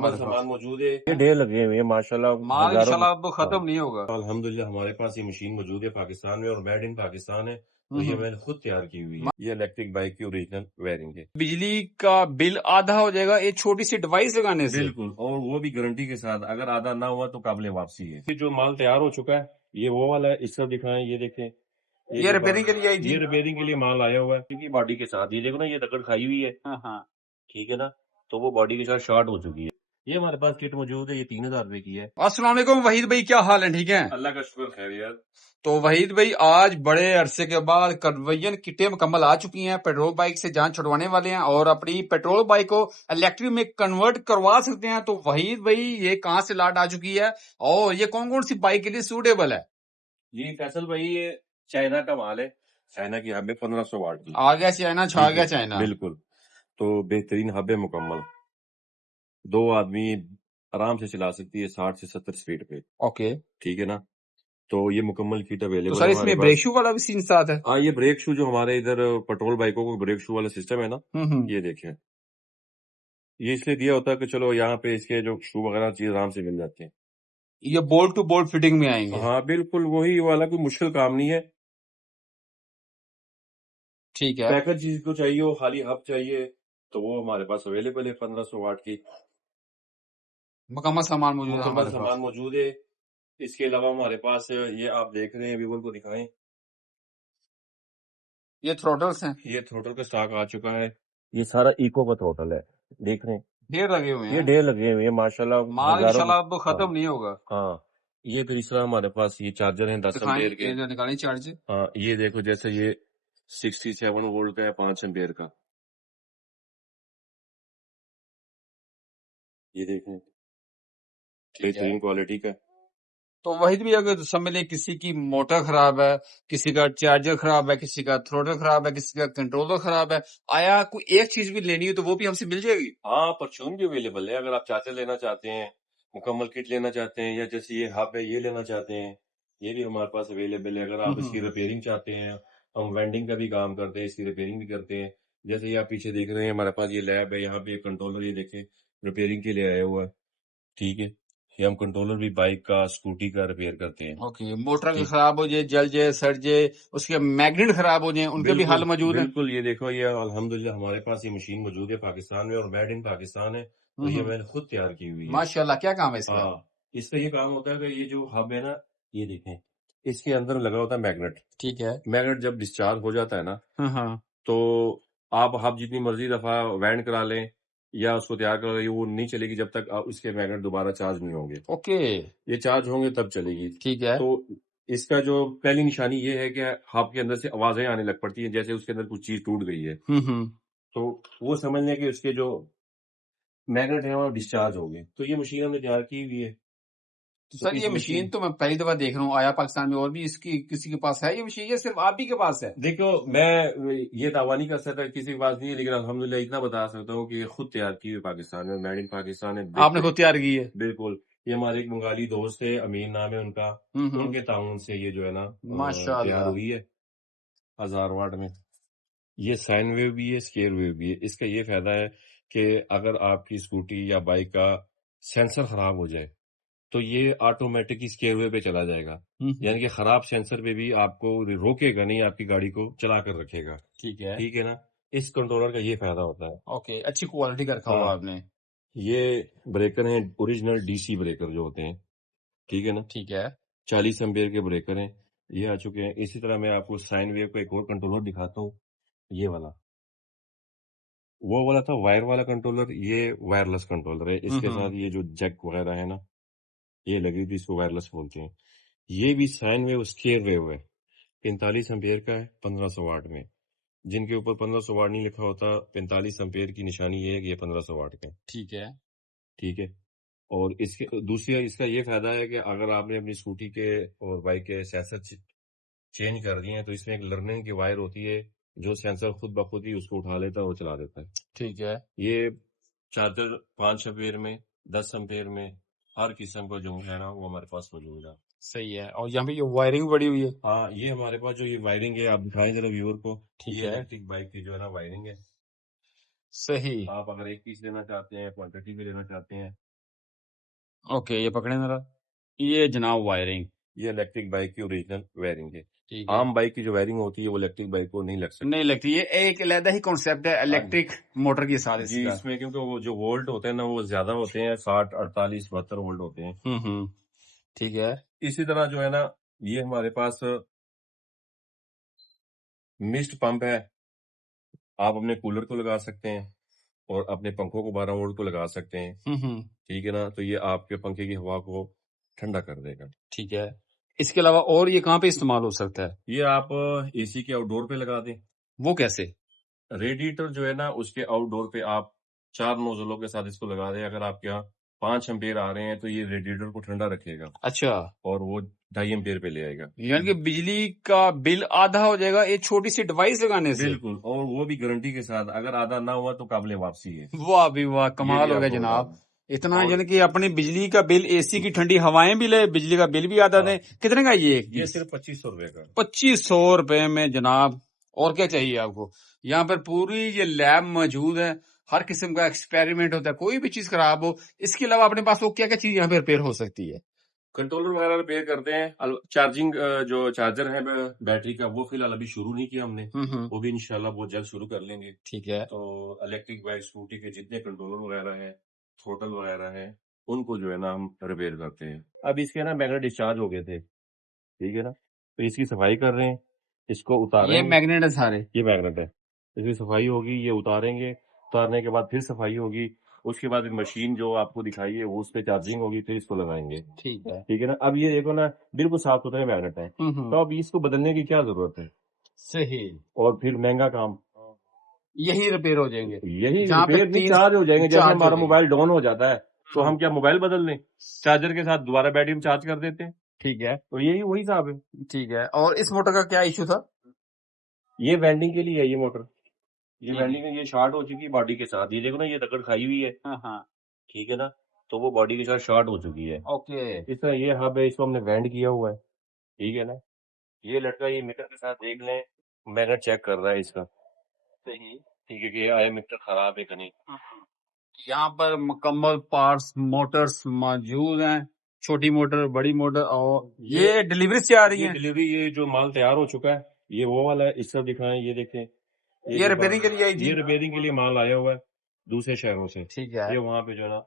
مال سامان موجود ہے، یہ ڈھیر لگے ہوئے ہیں ماشاءاللہ، مال ہزاروں انشاءاللہ اب ختم نہیں ہوگا۔ الحمدللہ ہمارے پاس یہ مشین موجود ہے پاکستان میں، اور میڈ ان پاکستان ہے، تو یہ میں نے خود تیار کی ہوئی ہے۔ یہ الیکٹرک بائک کی اوریجنل وائرنگ ہے، بجلی کا بل آدھا ہو جائے گا ایک چھوٹی سی ڈیوائس لگانے سے۔ بالکل، اور وہ بھی گارنٹی کے ساتھ، اگر آدھا نہ ہوا تو قابل واپسی ہے۔ یہ جو مال تیار ہو چکا ہے، یہ وہ والا ہے، اس طرف دکھائیں، یہ دیکھیں، یہ ریپیئرنگ کے لیے آئی تھی؟ یہ ریپیئرنگ کے لیے مال آیا ہوا ہے، کیونکہ باڈی کے ساتھ، یہ دیکھو نا، یہ لکڑ کھائی ہوئی ہے، ہاں ٹھیک ہے نا، تو وہ باڈی کے ساتھ شارٹ ہو چکی ہے۔ یہ ہمارے پاس کٹ موجود ہے، یہ 3000 روپے کی ہے۔ السلام علیکم وحید بھائی، کیا حال ہے؟ ٹھیک ہے، اللہ کا شکر، خیریت۔ تو وحید بھائی آج بڑے عرصے کے بعد کنوین کٹیں مکمل آ چکی ہیں، پیٹرول بائک سے جان چھڑوانے والے ہیں اور اپنی پیٹرول بائک کو الیکٹرک میں کنورٹ کروا سکتے ہیں۔ تو وحید بھائی یہ کہاں سے لاٹ آ چکی ہے اور یہ کون کون سی بائک کے لیے سوٹیبل ہے؟ جی فیصل بھائی، یہ چائنا کا مال ہے، چائنا کی ہب ہے 1500 واٹ کی، آ گیا چائنا، چھا گیا چائنا۔ بالکل، تو بہترین ہب ہے مکمل، 2 آدمی آرام سے چلا سکتی ہے 60 سے 70 سپیڈ پہ، اوکے، ٹھیک ہے نا، تو یہ مکمل کٹ تو اویلیبل سر ہے اس میں ہمارے بریک پاس۔ شو والا بھی سین ساتھ ہے؟ ہاں، یہ بریک شو جو ہمارے ادھر پیٹرول بائکوں کو بریک شو والا سسٹم ہے نا، یہ دیکھیں، یہ اس لیے دیا ہوتا ہے کہ چلو یہاں پہ اس کے جو شو وغیرہ چیز آرام سے مل جاتے ہیں۔ یہ بولٹ ٹو بولٹ فٹنگ میں آئیں گے؟ ہاں بالکل، وہی والا، کوئی مشکل کام نہیں ہے۔ ٹھیک ہے، پیکج چیز کو چاہیے ہو، خالی ہب چاہیے، تو وہ ہمارے پاس اویلیبل ہے 1500 واٹ کی، مکمل سامان موجود ہے مکمل ہمارے سامان پاس۔ موجود ہے۔ اس کے علاوہ ہمارے پاس یہ آپ دیکھ رہے ہیں، ویور کو دکھائیں، یہ تھروٹلز ہیں، یہ تھروٹل کا سٹاک آ چکا ہے، یہ سارا ایکو کا تھروٹل ہے، دیکھ رہے ہیں، ڈھیر لگے ہوئے یہ ہیں، ڈھیر لگے ہوئے ہیں ماشاءاللہ، مال ہزاروں انشاءاللہ اب ختم نہیں ہوگا۔ ہاں، یہ تیسرا ہمارے پاس یہ چارجر ہیں 10 دکھائیں، امپیئر کے۔ یہ نکالیں چارج۔ ہاں، یہ دیکھو، جیسے یہ 67 وولٹ کا ہے، 5 امپیئر کا، یہ دیکھیں، بہترین کوالٹی کا۔ تو وحید بھی اگر سمجھ لیں کسی کی موٹر خراب ہے، کسی کا چارجر خراب ہے، کسی کا تھروٹل خراب ہے، کسی کا کنٹرولر خراب ہے، آیا کوئی ایک چیز بھی لینی ہو تو وہ بھی ہم سے مل جائے گی؟ ہاں، پرچون بھی اویلیبل ہے، اگر آپ چارجر لینا چاہتے ہیں، مکمل کٹ لینا چاہتے ہیں، یا جیسے یہ ہب ہے یہ لینا چاہتے ہیں، یہ بھی ہمارے پاس اویلیبل ہے۔ اگر آپ اس کی ریپیئرنگ چاہتے ہیں، ہم وینڈنگ کا بھی کام کرتے ہیں، اس کی ریپیئرنگ بھی کرتے ہیں۔ جیسے یہ آپ پیچھے دیکھ رہے ہیں، ہمارے پاس یہ لیب ہے، یہاں پہ ایک کنٹرولر، یہ دیکھیں، ریپیئرنگ کے لیے آیا ہوا ہے، ٹھیک ہے، یہ ہم کنٹرولر بھی بائک کا، اسکوٹی کا ریپیئر کرتے ہیں۔ اوکے، موٹر کا خراب ہو جائے، جل جائے، سڑ جائے، اس کے میگنیٹ خراب ہو جائیں، ان کے بھی حل موجود ہیں؟ بالکل، یہ دیکھو، یہ الحمدللہ ہمارے پاس یہ مشین موجود ہے پاکستان میں، اور میڈ ان پاکستان ہے، تو یہ میں نے خود تیار کی ہوئی ہے۔ ماشاءاللہ، کیا کام ہے اس کا؟ ہاں، اس کا یہ کام ہوتا ہے کہ یہ جو ہب ہے نا، یہ دیکھیں، اس کے اندر لگا ہوتا ہے میگنیٹ، ٹھیک ہے، میگنیٹ جب ڈسچارج ہو جاتا ہے نا، تو آپ ہب جتنی مرضی دفعہ وینڈ کرا لیں یا اس کو تیار کر لیں، وہ نہیں چلے گی جب تک اس کے میگنیٹ دوبارہ چارج نہیں ہوں گے۔ اوکے، یہ چارج ہوں گے تب چلے گی، ٹھیک ہے۔ تو اس کا جو پہلی نشانی یہ ہے کہ ہب کے اندر سے آوازیں آنے لگ پڑتی ہیں، جیسے اس کے اندر کچھ چیز ٹوٹ گئی ہے، تو وہ سمجھ لیں کہ اس کے جو میگنیٹ ہیں وہ ڈسچارج ہو گئے۔ تو یہ مشین ہم نے تیار کی ہوئی ہے۔ تو سر یہ مشین تو میں پہلی دفعہ دیکھ رہا ہوں، آیا پاکستان میں اور بھی اس کی کسی کے پاس ہے یہ مشین یا صرف آپ ہی کے پاس ہے؟ دیکھو، میں یہ دعویٰ نہیں کر سکتا کسی کے پاس نہیں ہے، لیکن الحمدللہ اتنا بتا سکتا ہوں کہ یہ خود تیار کی ہوئی پاکستان میں، میڈ ان پاکستان ہے۔ آپ نے خود تیار کی ہے؟ بالکل، یہ ہمارے ایک بنگالی دوست ہے، امین نام ہے ان کا، ان کے تعاون سے یہ جو ہے نا تیار ہوئی ہے 1000 واٹ میں۔ یہ سائن ویو بھی ہے، اسکیئر ویو بھی ہے۔ اس کا یہ فائدہ ہے کہ اگر آپ کی اسکوٹی یا بائک کا سینسر خراب ہو جائے تو یہ آٹومیٹک اسکیئر وے پہ چلا جائے گا، یعنی کہ خراب سینسر پہ بھی آپ کو روکے گا نہیں، آپ کی گاڑی کو چلا کر رکھے گا، ٹھیک ہے نا۔ اس کنٹرولر کا یہ فائدہ ہوتا ہے۔ اوکے، اچھی کوالٹی کا رکھا ہوا آپ نے۔ یہ بریکر ہیں اوریجنل ڈی سی بریکر جو ہوتے ہیں، ٹھیک ہے نا، ٹھیک ہے، 40 امپیئر کے بریکر ہیں، یہ آ چکے ہیں۔ اسی طرح میں آپ کو سائن ویو کا ایک اور کنٹرولر دکھاتا ہوں، یہ والا، وہ والا تھا وائر والا کنٹرولر، یہ وائرلیس کنٹرولر ہے۔ اس کے ساتھ یہ جو جیک وغیرہ ہے نا، یہ لگی ہوئی، اس کو وائرلیس بولتے ہیں۔ یہ بھی سائن ویو اسکیئر ویو ہے، 45 امپیئر کا ہے، 1500 واٹ میں۔ جن کے اوپر 1500 واٹ نہیں لکھا ہوتا، 45 امپیئر کی نشانی یہ ہے کہ یہ 1500 واٹ کا ہے، ٹھیک ہے، ٹھیک ہے۔ اور اس کے دوسری اس کا یہ فائدہ ہے کہ اگر آپ نے اپنی اسکوٹی کے اور بائک کے سینسر چینج کر دیے ہیں تو اس میں ایک لرننگ کی وائر ہوتی ہے، جو سینسر خود بخود ہی اس کو اٹھا لیتا ہے اور چلا دیتا ہے، ٹھیک ہے۔ یہ چارجر 5 امپیئر میں، 10 امپیئر میں، ہر قسم کا جو ہے نا وہ ہمارے پاس موجود ہے۔ صحیح ہے، اور یہاں پہ یہ وائرنگ بڑی ہوئی ہے؟ ہاں، یہ ہمارے پاس جو یہ وائرنگ ہے، آپ دکھائیں ذرا ویور کو، ٹھیک یہ ہے، الیکٹرک بائک کی جو ہے نا وائرنگ ہے۔ صحیح، آپ اگر ایک پیس لینا چاہتے ہیں، کوانٹٹی میں لینا چاہتے ہیں اوکے یہ پکڑیں ذرا. یہ جناب وائرنگ یہ الیکٹرک بائک کی اوریجنل وائرنگ ہے. ٹھیک ہے عام بائک کی جو وائرنگ ہوتی ہے وہ الیکٹرک بائک کو نہیں لگ سکتی. نہیں لگتی. یہ ایک علیحدہ ہی کانسیپٹ ہے الیکٹرک موٹر کے ساتھ اس جی کا. اس میں کیونکہ وہ جو وولٹ ہوتے ہیں نا وہ زیادہ ہوتے ہیں, 60 48 72 وولٹ ہوتے ہیں. ٹھیک ہے. اسی طرح جو ہے نا یہ ہمارے پاس مسٹ پمپ ہے, آپ اپنے کولر کو لگا سکتے ہیں اور اپنے پنکھوں کو 12 وولٹ کو لگا سکتے ہیں. ٹھیک ہے نا, تو یہ آپ کے پنکھے کی ہوا کو ٹھنڈا کر دے گا. ٹھیک ہے. اس کے علاوہ اور یہ کہاں پہ استعمال ہو سکتا ہے؟ یہ آپ اے سی کے آؤٹ ڈور پہ لگا دیں. وہ کیسے؟ ریڈیٹر جو ہے نا اس کے آؤٹ ڈور پہ آپ 4 نوزلوں کے ساتھ اس کو لگا دیں. اگر آپ کے یہاں 5 امپیئر آ رہے ہیں تو یہ ریڈیٹر کو ٹھنڈا رکھے گا. اچھا. اور وہ 2.5 امپیئر پہ لے آئے گا. یعنی کہ بجلی کا بل آدھا ہو جائے گا ایک چھوٹی سی ڈیوائس لگانے سے. بالکل, اور وہ بھی گارنٹی کے ساتھ. اگر آدھا نہ ہوا تو قابل واپسی ہے. واہ بھی واہ, کمال ہو گیا جناب. اتنا یعنی کہ اپنی بجلی کا بل, اے سی کی ٹھنڈی ہوائیں بھی لے, بجلی کا بل بھی آدھا دیں. کتنے کا یہ صرف 2500 روپے کا. 2500 روپے میں جناب. اور کیا چاہیے آپ کو؟ یہاں پر پوری یہ لیب موجود ہے, ہر قسم کا ایکسپیریمنٹ ہوتا ہے, کوئی بھی چیز خراب ہو. اس کے علاوہ اپنے پاس وہ کیا کیا چیز یہاں پہ ریپیئر ہو سکتی ہے؟ کنٹرولر وغیرہ ریپیئر کرتے ہیں. چارجنگ جو چارجر ہے بیٹری کا وہ فی الحال ابھی شروع نہیں کیا ہم نے, وہ بھی انشاءاللہ بہت جلد شروع کر لیں گے. ٹھیک ہے. تو الیکٹرک بائک اسکوٹی کے جتنے کنٹرولر وغیرہ ہیں, تھروٹل وغیرہ ہیں, ان کو جو ہے نا ہم ریپیئر کرتے ہیں. اب اس کے نا میگنیٹ ڈسچارج ہو گئے تھے. ٹھیک ہے نا, تو اس کی صفائی کر رہے ہیں. اس کو اتاریں. یہ میگنیٹ ہے سارے, یہ میگنیٹ ہے. اس کی صفائی ہوگی, یہ اتاریں گے. اتارنے کے بعد پھر صفائی ہوگی. اس کے بعد مشین جو آپ کو دکھائی ہے وہ اس پہ چارجنگ ہوگی, پھر اس کو لگائیں گے. ٹھیک ہے. ٹھیک ہے نا. اب یہ دیکھو نا بالکل صاف ستھرے میگنیٹ ہے, تو اب اس کو بدلنے کی کیا ضرورت ہے؟ صحیح. اور پھر مہنگا کام. یہی ریپیئر ہو جائیں گے. یہی ریپیئر نہیں, چارج ہو جائیں گے. جیسے ہمارا موبائل ڈاؤن ہو جاتا ہے تو ہم کیا موبائل بدل لیں, چارجر کے ساتھ دوبارہ بیٹری میں چارج کر دیتے ہیں. ٹھیک ہے. تو یہی وہی صاحب ہے. ٹھیک ہے. اور اس موٹر کا کیا ایشو تھا؟ یہ وینڈنگ کے لیے ہے یہ موٹر. یہ وینڈنگ یہ شارٹ ہو چکی باڈی کے ساتھ. یہ دیکھو نا, یہ رکڑ کھائی ہوئی ہے. ٹھیک ہے نا, تو وہ باڈی کے ساتھ شارٹ ہو چکی ہے. اوکے. اس طرح یہ ہب ہے, اس کو ہم نے وینڈ کیا ہوا ہے. ٹھیک ہے نا. یہ لڑکا یہ میٹر کے ساتھ دیکھ لیں, میگنیٹ چیک کر رہا ہے اس کا. صحیح. ٹھیک ہے کہ یہ آیا میٹر خراب ہے کہ نہیں. یہاں پر مکمل پارٹس موٹرز موجود ہیں, چھوٹی موٹر, بڑی موٹر. اور یہ ڈلیوری سے آ رہی ہے. ڈلیوری, یہ جو مال تیار ہو چکا ہے یہ وہ والا ہے. اس طرف دکھائیں, یہ دیکھیں, یہ ریپیئرنگ کے لیے آئی تھی. یہ ریپیئرنگ کے لیے مال آیا ہوا ہے دوسرے شہروں سے. ٹھیک ہے. یہ وہاں پہ جو ہے نا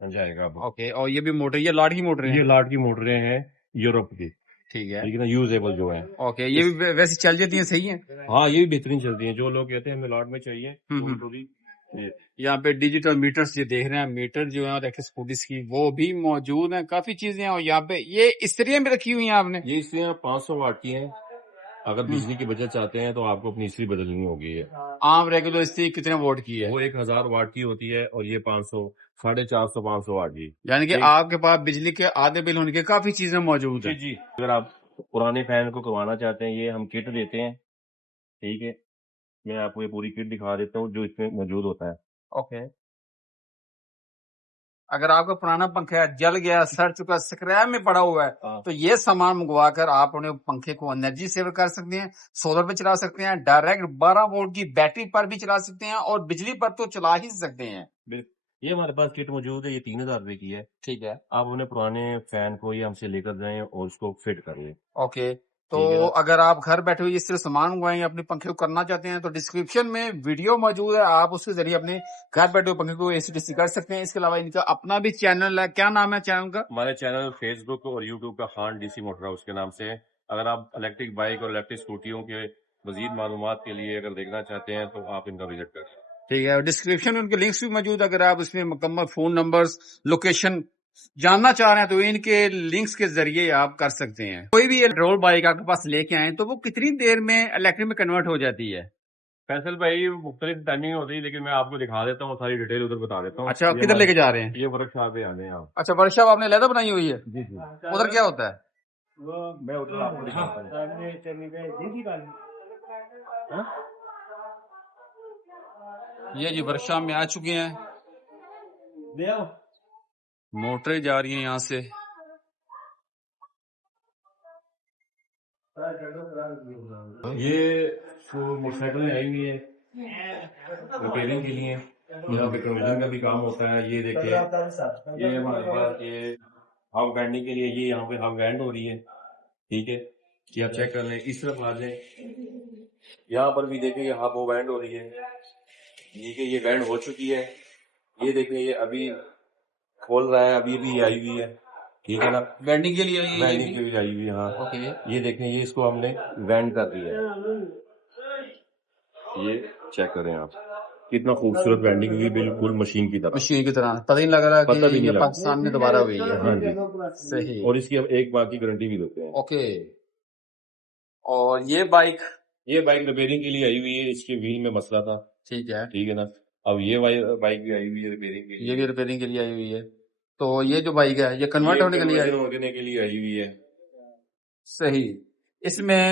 جائے گا. اوکے. اور یہ بھی موٹر, یہ لاٹ کی موٹر ہے. یہ لاٹ کی موٹریں ہیں یورپ کی. ٹھیک ہے. لیکن یوزیبل جو ہے. اوکے. یہ بھی ویسے چل جاتی ہیں, صحیح ہیں. ہاں یہ بھی بہترین چلتی ہیں. جو لوگ کہتے ہیں ہمیں لاٹ میں چاہیے, یہاں پہ ڈیجیٹل میٹرز جو دیکھ رہے ہیں, میٹر جو ہیں الیکٹرک اسکوٹیز کی وہ بھی موجود ہیں, کافی چیزیں ہیں. اور یہاں پہ یہ استریاں بھی رکھی ہوئی ہیں آپ نے. یہ استریاں 500 واٹ کی ہیں. اگر بجلی کی بچت چاہتے ہیں تو آپ کو اپنی استری بدلنی ہوگی. عام ریگولر استری کتنے واٹ کی ہے؟ وہ 1000 واٹ کی ہوتی ہے, اور یہ 500 450 500 واٹ کی. یعنی کہ آپ کے پاس بجلی کے آدھے بل ہونے کے کافی چیزیں موجود ہیں. جی. اگر آپ پرانے فین کو کروانا چاہتے ہیں, یہ ہم کٹ دیتے ہیں. ٹھیک ہے, میں آپ کو یہ پوری کٹ دکھا دیتا ہوں جو اس میں موجود ہوتا ہے. اوکے. اگر آپ کا پرانا پنکھا جل گیا, سڑ چکا, سکریپ میں پڑا ہوا ہے, تو یہ سامان منگوا کر آپ اپنے پنکھے کو انرجی سیو کر سکتے ہیں. سولر پہ چلا سکتے ہیں, ڈائریکٹ 12 وولٹ کی بیٹری پر بھی چلا سکتے ہیں, اور بجلی پر تو چلا ہی سکتے ہیں. یہ ہمارے پاس کٹ موجود ہے, یہ 3000 روپے کی ہے. ٹھیک ہے. آپ اپنے پرانے فین کو یہ ہم سے لے کر جائیں اور اس کو فٹ کر لیں. اوکے. تو اگر آپ گھر بیٹھے ہوئے اس طرح سامان منگوائیں گے, اپنے پنکھے کو کرنا چاہتے ہیں, تو ڈسکرپشن میں ویڈیو موجود ہے, آپ اس کے ذریعے اپنے گھر بیٹھے ہوئے پنکھے کو اے سی ڈی سی کر سکتے ہیں. اس کے علاوہ ان کا اپنا بھی چینل ہے, کیا نام ہے چینل کا؟ ہمارے چینل فیس بک اور یوٹیوب کا Khan D C motor house کے نام سے ہے. اگر آپ الیکٹرک بائک اور الیکٹرک اسکوٹیوں کے مزید معلومات کے لیے اگر دیکھنا چاہتے ہیں تو آپ ان کا وزٹ کریں. ٹھیک ہے. ڈسکرپشن میں ان کے لنکس بھی موجود ہے, اگر آپ اس میں مکمل فون نمبرز, لوکیشن جاننا چاہ رہے ہیں تو ان کے لنکس کے ذریعے آپ کر سکتے ہیں. کوئی بھی پیٹرول بائک آپ کے پاس لے کے آئیں تو وہ کتنی دیر میں الیکٹرک میں کنورٹ ہو جاتی ہے؟ فیصل بھائی مختلف ٹائمنگ ہوتی ہے, لیکن میں آپ کو دکھا دیتا ہوں, ساری ڈیٹیل ادھر بتا دیتا ہوں. اچھا, کدھر لے کے جا رہے ہیں؟ یہ ورک شاپ پہ آنے ہیں آپ. اچھا, ورک شاپ آپ نے علیحدہ بنائی ہوئی ہے؟ جی جی. ادھر کیا ہوتا ہے؟ میں ادھر آپ کو دکھاتا ہوں. یہ جی ورک شاپ میں آ چکے ہیں, موٹریں جا رہی ہیں یہاں سے. یہ موٹر سائیکلیں آئی ہوئی ہیں ریپیئرنگ کے لیے. یہاں پہ کنورژن کا بھی کام ہوتا ہے. یہ دیکھیں یہ ہمارے پاس یہ ہاف وینڈنگ کے لیے یہ یہاں پہ ہاف وینڈ ہو رہی ہے. ٹھیک ہے یہ آپ چیک کر لیں. اس طرف آ جائیں یہاں پر بھی دیکھیں یہ ہاف وینڈ ہو رہی ہے. یہ وینڈ ہو چکی ہے. یہ دیکھیں یہ ابھی کھول رہا ہے ابھی بھی آئی ہوئی ہے. ٹھیک ہے نا وینڈنگ کے لیے وینڈنگ کے بھی آئی ہوئی ہے. ہاں یہ دیکھیں یہ اس کو ہم نے وینڈ کر دیا ہے. یہ چیک کریں آپ کتنا خوبصورت وینڈنگ ہوئی بالکل مشین کی طرح. مشین کی طرح پتہ نہیں لگ رہا پتہ بھی کہ نہیں یہ لگا. پاکستان میں دوبارہ ہوئی ہے. ہاں جی صحیح. اور اس کی اب ایک بار کی گارنٹی بھی دیتے ہیں. اوکے. اور یہ بائک ریپیئرنگ کے لیے آئی ہوئی ہے. اس کے ویل میں مسئلہ تھا. ٹھیک ہے ٹھیک ہے نا. اب یہ بائک بھی آئی ہوئی ہے ریپیئرنگ کے لیے. یہ بھی ریپیئرنگ کے لیے آئی ہوئی ہے. تو یہ جو بائک ہے یہ کنورٹ ہونے کے لیے آئی ہوئی ہے. صحیح. اس میں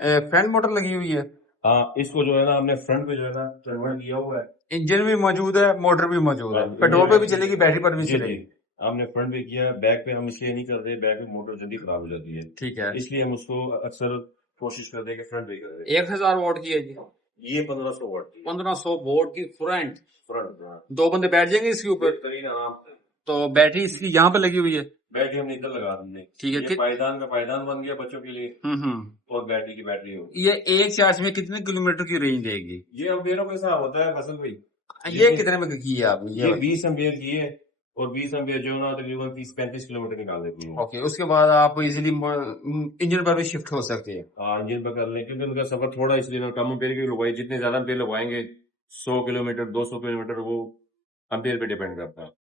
فرنٹ موٹر لگی ہوئی ہے. ہاں اس کو جو ہے نا ہم نے فرنٹ پہ جو ہے نا کنورٹ کیا ہوا ہے. انجن بھی موجود ہے موٹر بھی موجود ہے. پیٹرول پہ بھی چلے گی بیٹری پر بھی چلے گی. ہم نے فرنٹ پہ کیا. بیک پہ ہم اس لیے نہیں کرتے بیک پہ موٹر جلدی خراب ہو جاتی ہے. ٹھیک ہے اس لیے ہم اس کو اکثر کوشش کرتے ہیں کہ فرنٹ پہ کریں. 1000 واٹ کی ہے جی. یہ 1500 واٹ کی. 1500 واٹ کی فرنٹ. فرنٹ 2 بندے بیٹھ جائیں گے اس کے اوپر. بہترین آرام سے. تو بیٹری اس کی یہاں پہ لگی ہوئی ہے. بیٹری ہم نے ادھر لگا دی. ٹھیک ہے. یہ پائیدان کا پائیدان بن گیا بچوں کے لیے. اور بیٹری کی بیٹری ہوگی. یہ ایک چارج میں کتنے کلومیٹر کی رینج دے گی؟ یہ امپیروں کے حساب ہوتا ہے فصل بھائی. یہ کتنے میں کی ہے آپ نے؟ یہ 20 امپیئر کی ہے اور 20 امپیئر جو نا تقریباً 30-35 کلومیٹر نکال دیتی ہے. اوکے. اس کے بعد آپ ایزیلی انجن پر بھی شفٹ ہو سکتے ہیں. ہاں انجن پہ کر لیں کیونکہ ان کا سفر تھوڑا اس لیے کم امپیئر کی لگوائی. جتنے زیادہ امپیئر لگوائیں گے 100 کلومیٹر 200 کلومیٹر وہ امپیئر پہ ڈیپینڈ کرتا ہے.